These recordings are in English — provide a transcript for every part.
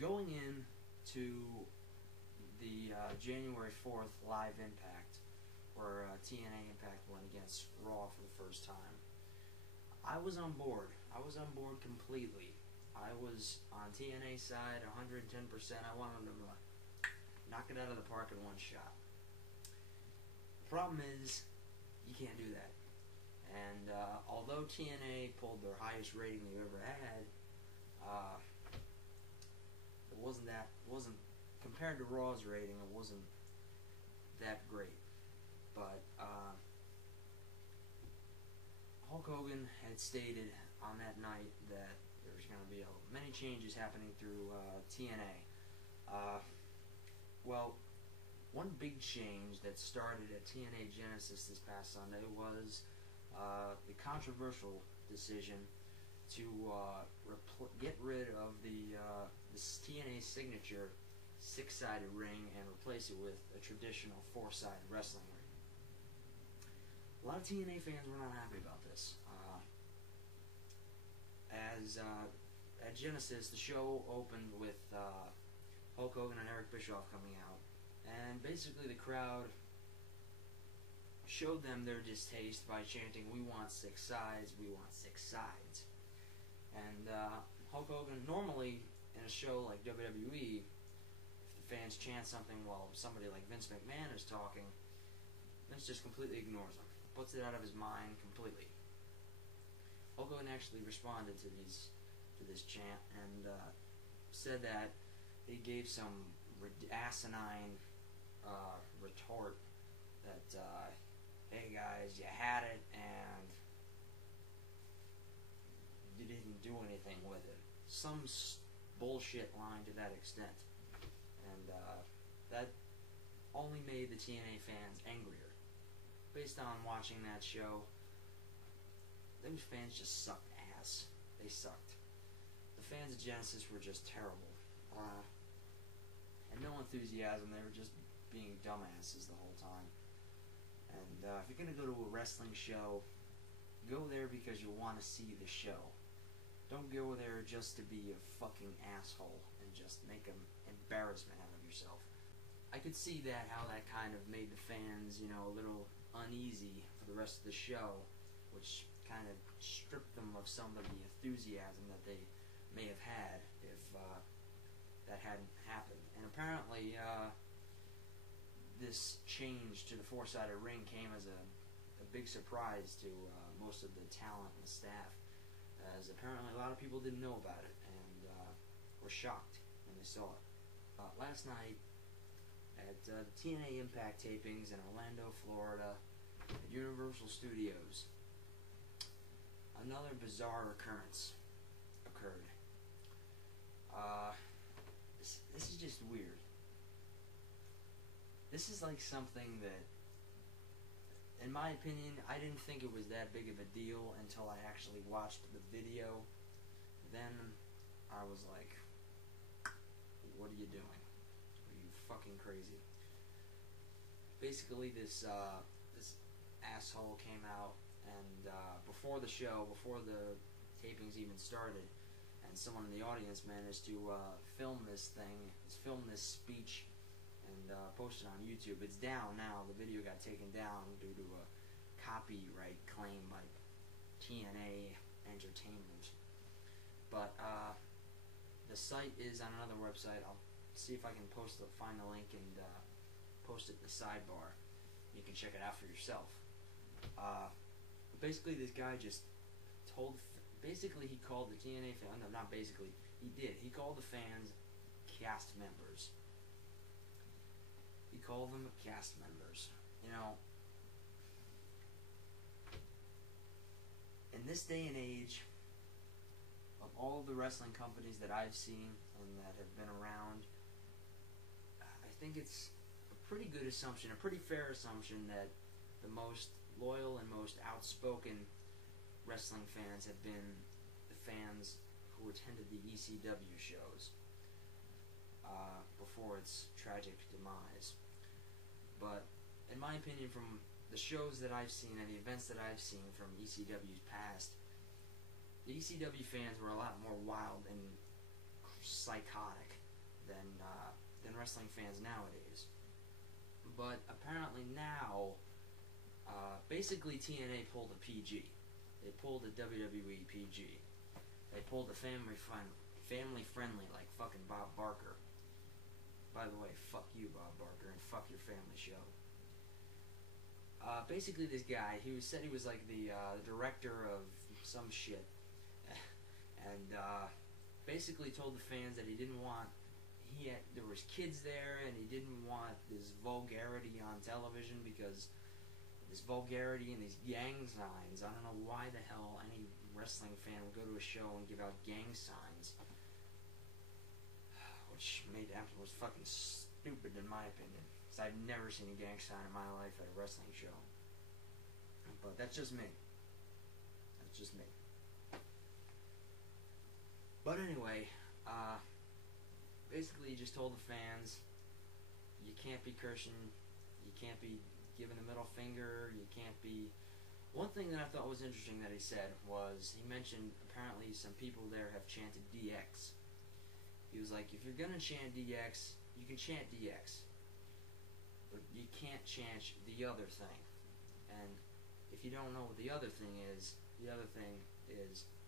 Going in to the January 4th live Impact, where TNA Impact went against Raw for the first time, I was on board. I was on board completely. I was on TNA's side 110%. I wanted them to knock it out of the park in one shot. The problem is, you can't do that. And although TNA pulled their highest rating they've ever had, it wasn't compared to Raw's rating. It wasn't that great. But Hulk Hogan had stated on that night that there was going to be many changes happening through TNA. Well, one big change that started at TNA Genesis this past Sunday was the controversial decision to get rid of the TNA signature six-sided ring and replace it with a traditional four-sided wrestling ring. A lot of TNA fans were not happy about this. At Genesis, the show opened with Hulk Hogan and Eric Bischoff coming out, and basically the crowd showed them their distaste by chanting, "We want six sides, we want six sides." And Hulk Hogan, normally in a show like WWE, if the fans chant something while somebody like Vince McMahon is talking, Vince just completely ignores them, puts it out of his mind completely. Hulk Hogan actually responded to this chant and said that he gave some asinine retort that, "Hey guys, you had it and you didn't do anything with it." Some bullshit line to that extent. And that only made the TNA fans angrier. Based on watching that show, those fans just sucked ass. They sucked. The fans of Genesis were just terrible. And no enthusiasm. They were just being dumbasses the whole time. And if you're going to go to a wrestling show, go there because you want to see the show. Don't go there just to be a fucking asshole and just make an embarrassment out of yourself. I could see how that kind of made the fans, a little uneasy for the rest of the show, which kind of stripped them of some of the enthusiasm that they may have had if that hadn't happened. And apparently, this change to the four-sided ring came as a big surprise to most of the talent and the staff, as apparently a lot of people didn't know about it and were shocked when they saw it. Last night at the TNA Impact tapings in Orlando, Florida, at Universal Studios, another bizarre occurrence occurred. This is just weird. This is like something that, in my opinion, I didn't think it was that big of a deal until I actually watched the video. Then I was like, what are you doing? Are you fucking crazy? Basically, this asshole came out and before the show, before the tapings even started, and someone in the audience managed to film this thing, film this speech, and post it on YouTube. It's down now. The video got taken down due to a copyright claim by TNA Entertainment. But the site is on another website. I'll see if I can find the link and post it in the sidebar. You can check it out for yourself. Basically, this guy just basically he called the TNA fans, no, not basically, he did. He called the fans cast members. He called them cast members. In this day and age, of all the wrestling companies that I've seen and that have been around, I think it's a pretty good assumption, a pretty fair assumption, that the most loyal and most outspoken wrestling fans have been the fans who attended the ECW shows before its tragic demise. But in my opinion, from the shows that I've seen and the events that I've seen from ECW's past, the ECW fans were a lot more wild and psychotic than wrestling fans nowadays. But apparently now, basically TNA pulled a PG. They pulled a WWE PG. They pulled a family friendly like fucking Bob Barker. By the way, fuck you, Bob Barker, and fuck your family show. Basically, this guy, said he was like the director of some shit, and basically told the fans that he didn't want. There was kids there, and he didn't want this vulgarity on television because this vulgarity and these gang signs. I don't know why the hell any wrestling fan would go to a show and give out gang signs, which was fucking stupid in my opinion. Because I've never seen a gang sign in my life at a wrestling show. But that's just me. That's just me. But anyway, basically he just told the fans, you can't be cursing, you can't be giving a middle finger, you can't be... One thing that I thought was interesting that he said was, he mentioned apparently some people there have chanted DX. He was like, if you're gonna chant DX, you can chant DX, but you can't chant the other thing. And if you don't know what the other thing is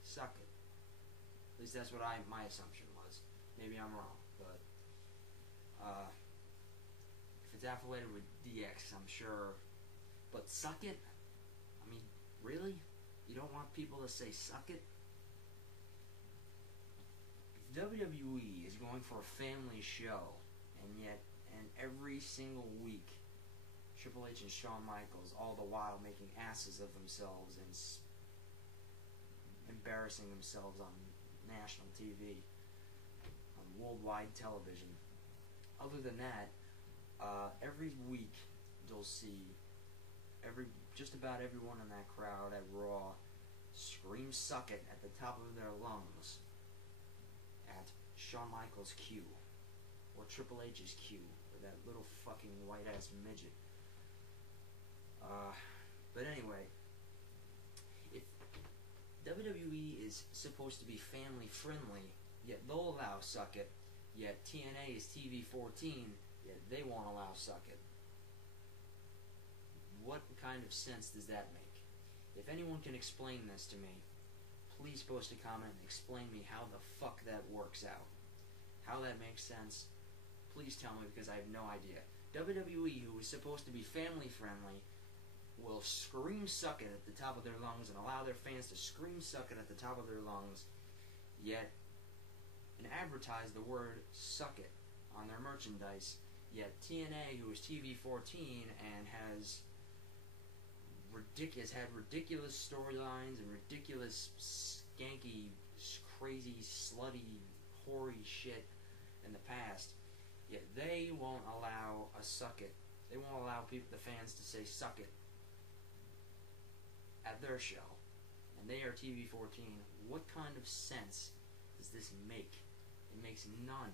suck it. At least that's what my assumption was. Maybe I'm wrong, but if it's affiliated with DX, I'm sure. But suck it? I mean, really? You don't want people to say suck it? If WWE is going for a family show, and every single week, Triple H and Shawn Michaels, all the while making asses of themselves and embarrassing themselves on national TV, on worldwide television. Other than that, every week you'll see just about everyone in that crowd at Raw scream "suck it" at the top of their lungs at Shawn Michaels' cue, or Triple H's cue, or that little fucking white ass midget. But anyway, if WWE is supposed to be family friendly, yet they'll allow suck it, yet TNA is TV-14, yet they won't allow suck it. What kind of sense does that make? If anyone can explain this to me, please post a comment and explain me how the fuck that works out. How that makes sense, please tell me, because I have no idea. WWE, who is supposed to be family friendly, will scream "suck it" at the top of their lungs and allow their fans to scream "suck it" at the top of their lungs, yet and advertise the word "suck it" on their merchandise. Yet TNA, who is TV-14 and has had ridiculous storylines and ridiculous, skanky, crazy, slutty, hoary shit in the past, yet they won't allow a "suck it." They won't allow the fans to say "suck it" at their show, and they are TV-14. What kind of sense does this make? It makes none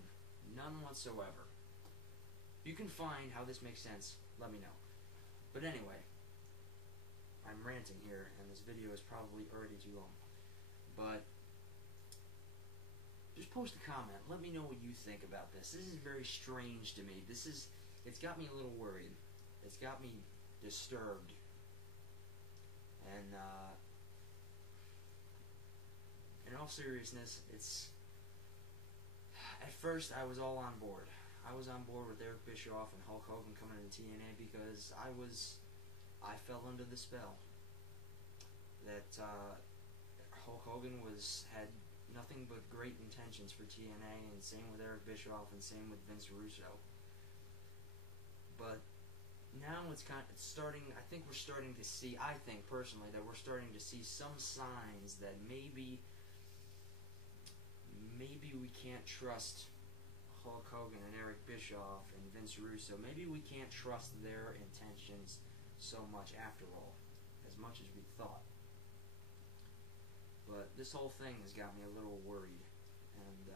whatsoever. If you can find how this makes sense, let me know. But anyway, I'm ranting here, and this video is probably already too long. But just post a comment. Let me know what you think about this. This is very strange to me. It's got me a little worried. It's got me disturbed. And in all seriousness, at first I was all on board. I was on board with Eric Bischoff and Hulk Hogan coming into TNA because I fell under the spell that Hulk Hogan had nothing but great intentions for TNA, and same with Eric Bischoff, and same with Vince Russo. But now it's starting. I think we're starting to see. I think personally that we're starting to see some signs that maybe we can't trust Hulk Hogan and Eric Bischoff and Vince Russo. Maybe we can't trust their intentions so much after all, as much as we thought. But this whole thing has got me a little worried, and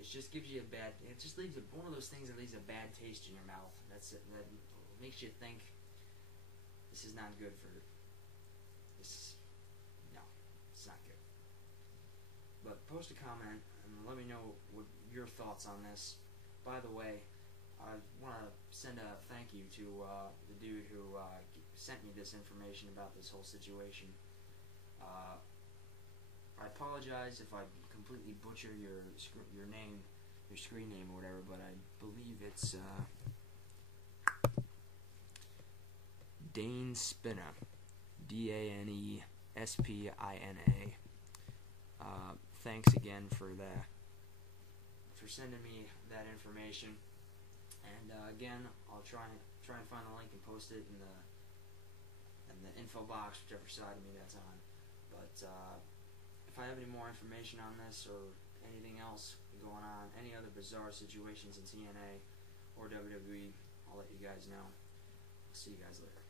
it just gives you it just leaves one of those things that leaves a bad taste in your mouth. That makes you think this is not good for this. No, it's not good. But post a comment, and let me know what your thoughts on this. By the way, I want to send a thank you to the dude who sent me this information about this whole situation. I apologize if I completely butcher your name, your screen name or whatever, but I believe it's Dane Spina, DANESPINA. Thanks again for sending me that information. And again, I'll try and find the link and post it in the info box, whichever side of me that's on. But if I have any more information on this or anything else going on, any other bizarre situations in TNA or WWE, I'll let you guys know. I'll see you guys later.